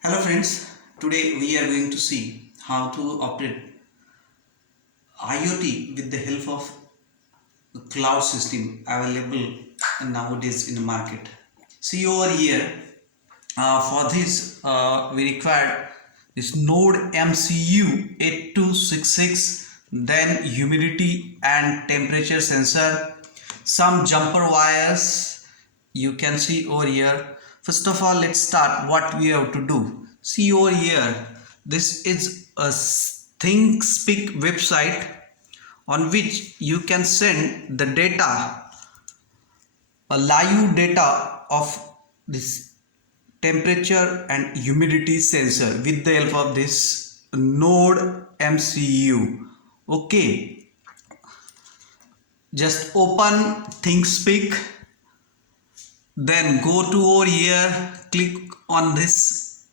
Hello friends, today we are going to see how to operate IoT with the help of a cloud system available nowadays in the market. See over here, for this we require this Node MCU 8266, then humidity and temperature sensor, some jumper wires you can see over here. First of all, let's start what we have to do. See over here, this is a ThinkSpeak website on which you can send the data, a live data of this temperature and humidity sensor with the help of this Node MCU. Okay, just open ThinkSpeak, then go to over here, click on this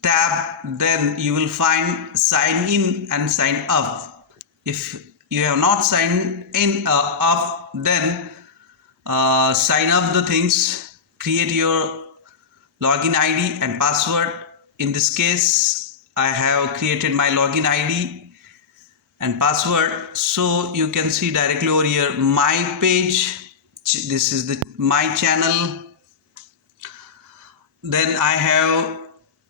tab, then you will find sign in and sign up. If you have not signed in up, then sign up the things, create your login ID and password. In this case I have created my login ID and password, so you can see directly over here my page. This is the my channel. Then I have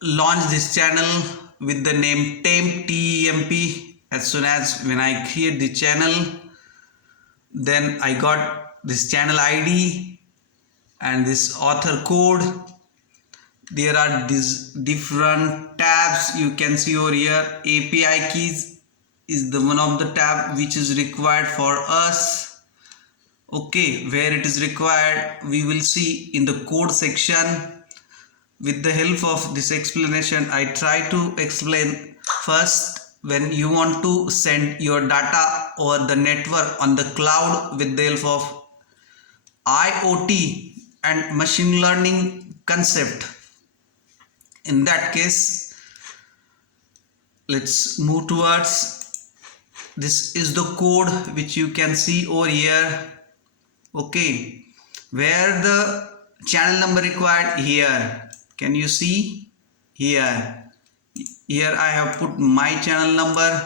launched this channel with the name TEMP. As soon as when I create the channel, then I got this channel ID and this author code. There are these different tabs you can see over here. API keys is the one of the tab which is required for us. Okay, where it is required we will see in the code section. With the help of this explanation, I try to explain. First, when you want to send your data over the network on the cloud with the help of IoT and machine learning concept, in that case let's move towards, this is the code which you can see over here. Okay, where the channel number required, here can you see, here I have put my channel number.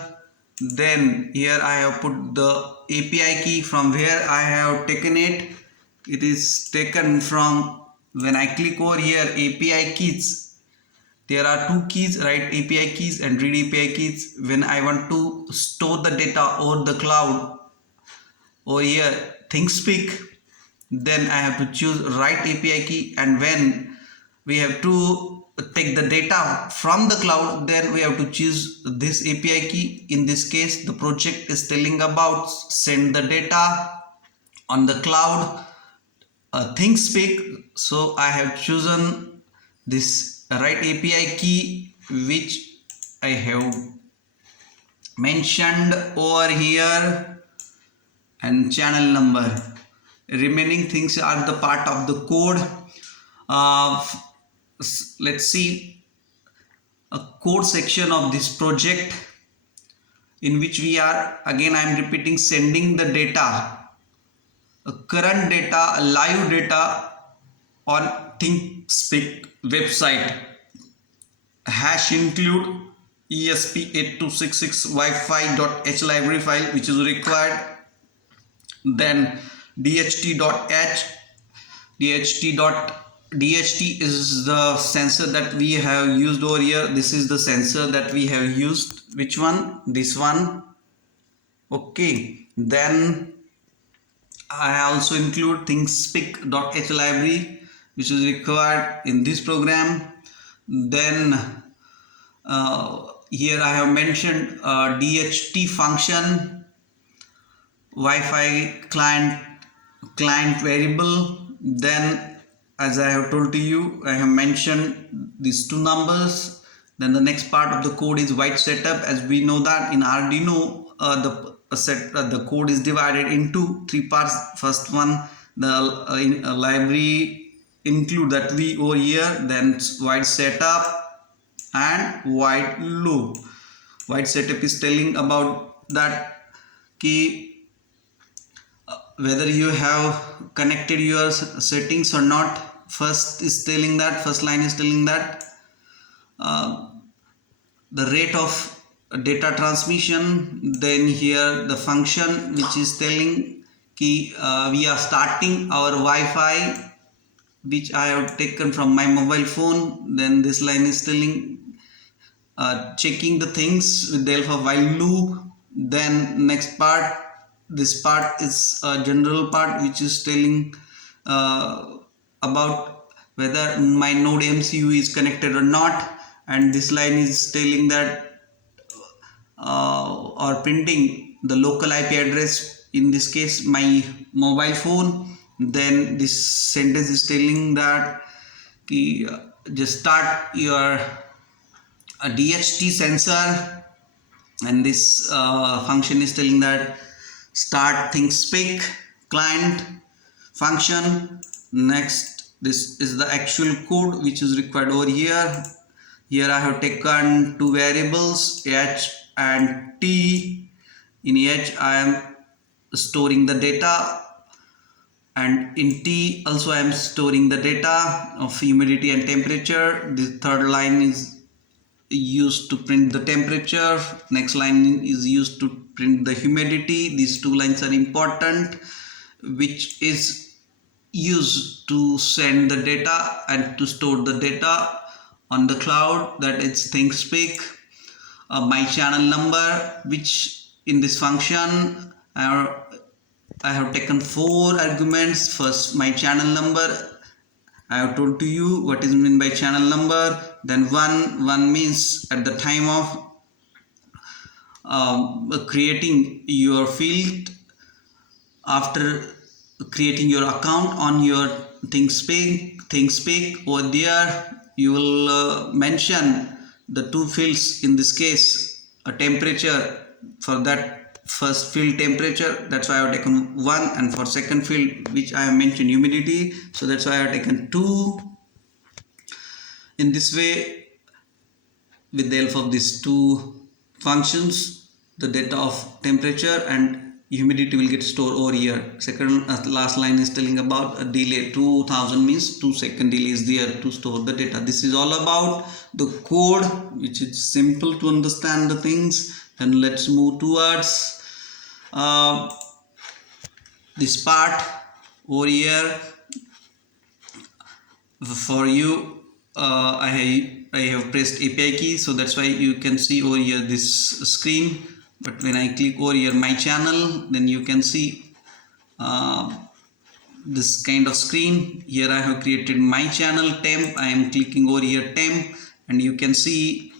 Then here I have put the API key from where I have taken it. It is taken from, when I click over here API keys, there are two keys, write API keys and read API keys. When I want to store the data over the cloud, over here ThinkSpeak, then I have to choose write API key, and when we have to take the data from the cloud, then we have to choose this API key. In this case the project is telling about send the data on the cloud, ThinkSpeak, so I have chosen this write API key which I have mentioned over here, and channel number. Remaining things are the part of the code. Let's see a code section of this project in which we are, again I am repeating, sending the data, a current data, a live data on ThinkSpeak website. Hash include ESP8266 Wi-Fi.h library file which is required. Then DHT.h, DHT is the sensor that we have used over here. This is the sensor that we have used. Which one? This one. Okay, then I also include ThinkSpeak.h library which is required in this program. Then here I have mentioned DHT function, Wi-Fi client variable. Then as I have told to you, I have mentioned these two numbers. Then the next part of the code is white setup. As we know that in Arduino the code is divided into three parts. First one, the library include that we over here, then white setup and white loop. White setup is telling about that key, whether you have connected your settings or not. First line is telling that uh, the rate of data transmission. Then here the function which is telling key we are starting our Wi-Fi, which I have taken from my mobile phone. Then this line is telling checking the things with the help of while loop. Then next part, this part is a general part which is telling about whether my node MCU is connected or not, and this line is telling that or printing the local IP address, in this case my mobile phone. Then this sentence is telling that just start your DHT sensor, and this function is telling that start ThinkSpeak client function. Next, this is the actual code which is required over here. Here I have taken two variables, h and t. In h I am storing the data, and in t also I am storing the data of humidity and temperature. The third line is used to print the temperature, next line is used to print the humidity. These two lines are important, which is used to send the data and to store the data on the cloud, that is ThinkSpeak. My channel number, which in this function I have taken 4 arguments. First, my channel number, I have told to you what is meant by channel number. Then one means at the time of creating your field, after creating your account on your ThinkSpeak over there, you will mention the two fields. In this case, a temperature for that first field temperature, that's why I have taken 1, and for second field which I have mentioned humidity, so that's why I have taken 2. In this way, with the help of these two functions, the data of temperature and humidity will get stored over here. Second last line is telling about a delay. 2000 means 2-second delay is there to store the data. This is all about the code, which is simple to understand the things. And let's move towards this part over here. For you, I have pressed API key, so that's why you can see over here this screen. But when I click over here my channel, then you can see this kind of screen. Here I have created my channel temp. I am clicking over here temp, and you can see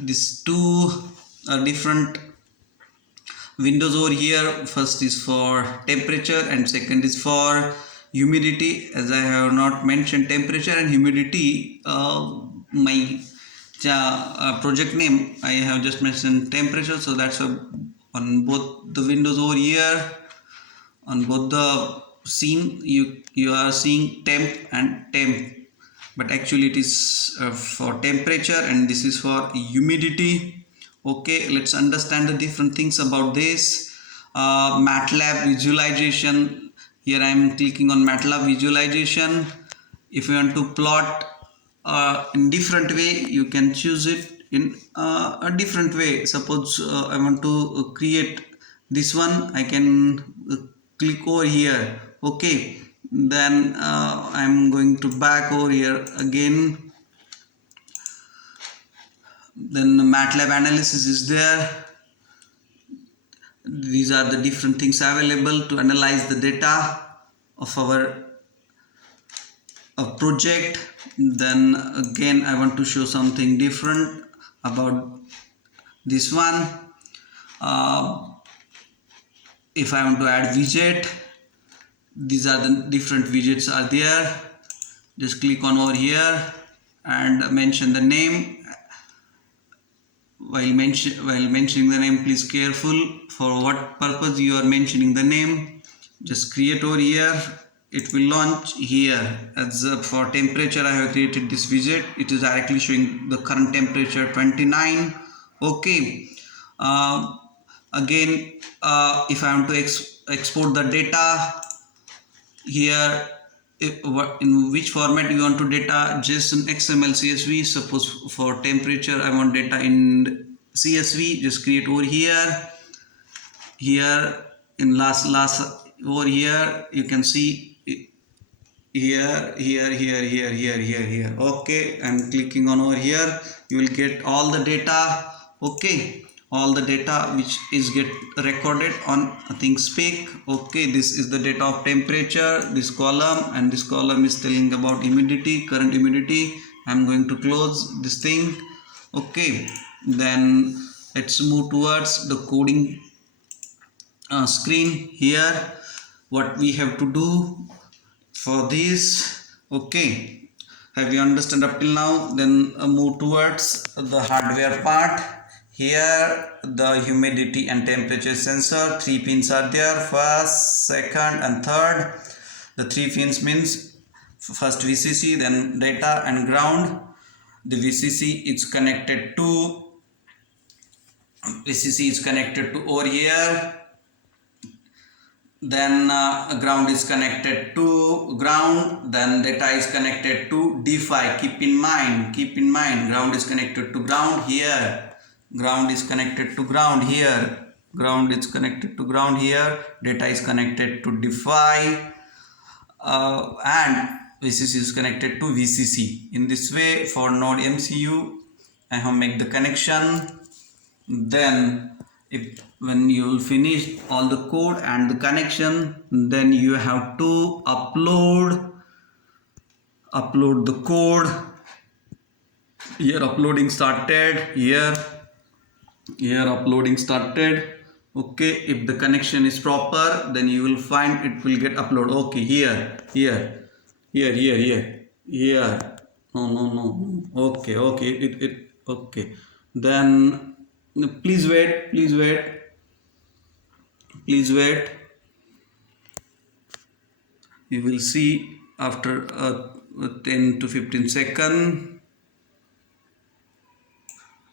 these two different windows over here. First is for temperature and second is for humidity. As I have not mentioned temperature and humidity, my project name I have just mentioned temperature, so that's on both the windows over here, on both the scene you are seeing temp and temp, but actually it is for temperature and this is for humidity. Okay, let's understand the different things about this. MATLAB visualization. Here I am clicking on MATLAB visualization. If you want to plot in different way, you can choose it in a different way. Suppose I want to create this one, I can click over here. Okay, then I'm going to back over here again. Then the MATLAB analysis is there. These are the different things available to analyze the data of our project. Then again I want to show something different about this one. If I want to add widget, these are the different widgets are there. Just click on over here and mention the name. While mentioning the name, please careful for what purpose you are mentioning the name. Just create over here. It will launch here. As for temperature, I have created this widget. It is directly showing the current temperature 29. Okay. Again, if I want to export the data, here in which format you want to data, JSON, XML, CSV. Suppose for temperature I want data in CSV, just create over here in last over here you can see here. Okay, I'm clicking on over here, you will get all the data. Okay, all the data which is get recorded on ThingSpeak. Okay, this is the data of temperature, this column, and this column is telling about humidity, current humidity. I'm going to close this thing. Okay, then let's move towards the coding screen. Here what we have to do for this. Okay, have you understand up till now? Then move towards the hardware part. Here the humidity and temperature sensor, 3 pins are there, first, second and third. The 3 pins means first VCC, then data and ground. The VCC is connected to over here, then ground is connected to ground, then data is connected to D5. Keep in mind, ground is connected to ground here, ground is connected to ground here, ground is connected to ground here, data is connected to D5, and VCC is connected to VCC. In this way, for node MCU I have make the connection. Then when you will finish all the code and the connection, then you have to upload the code. Here uploading started, here uploading started. Okay, if the connection is proper, then you will find it will get upload. Okay, here no. Okay, okay, then please wait, you will see after 10 to 15 seconds.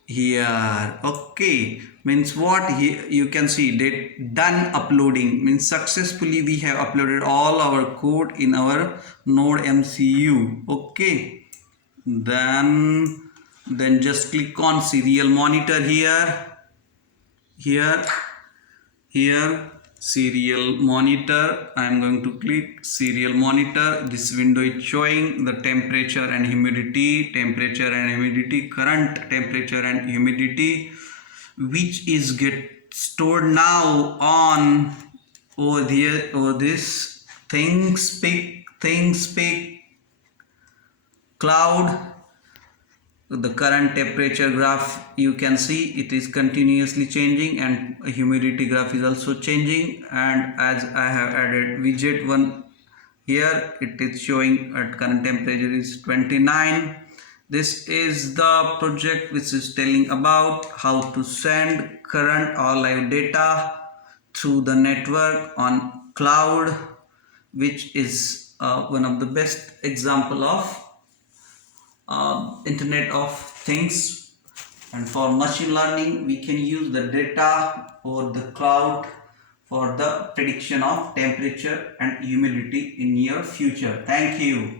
Here, okay, means what? Here you can see that done uploading, means successfully we have uploaded all our code in our node MCU. Okay, then just click on serial monitor here serial monitor. I am going to click serial monitor. This window is showing the temperature and humidity, current temperature and humidity, which is get stored now on over this ThingSpeak cloud. The current temperature graph, you can see it is continuously changing, and humidity graph is also changing. And as I have added widget 1 here, it is showing at current temperature is 29. This is the project which is telling about how to send current or live data through the network on cloud, which is one of the best example of Internet of Things. And for machine learning, we can use the data or the cloud for the prediction of temperature and humidity in your future. Thank you.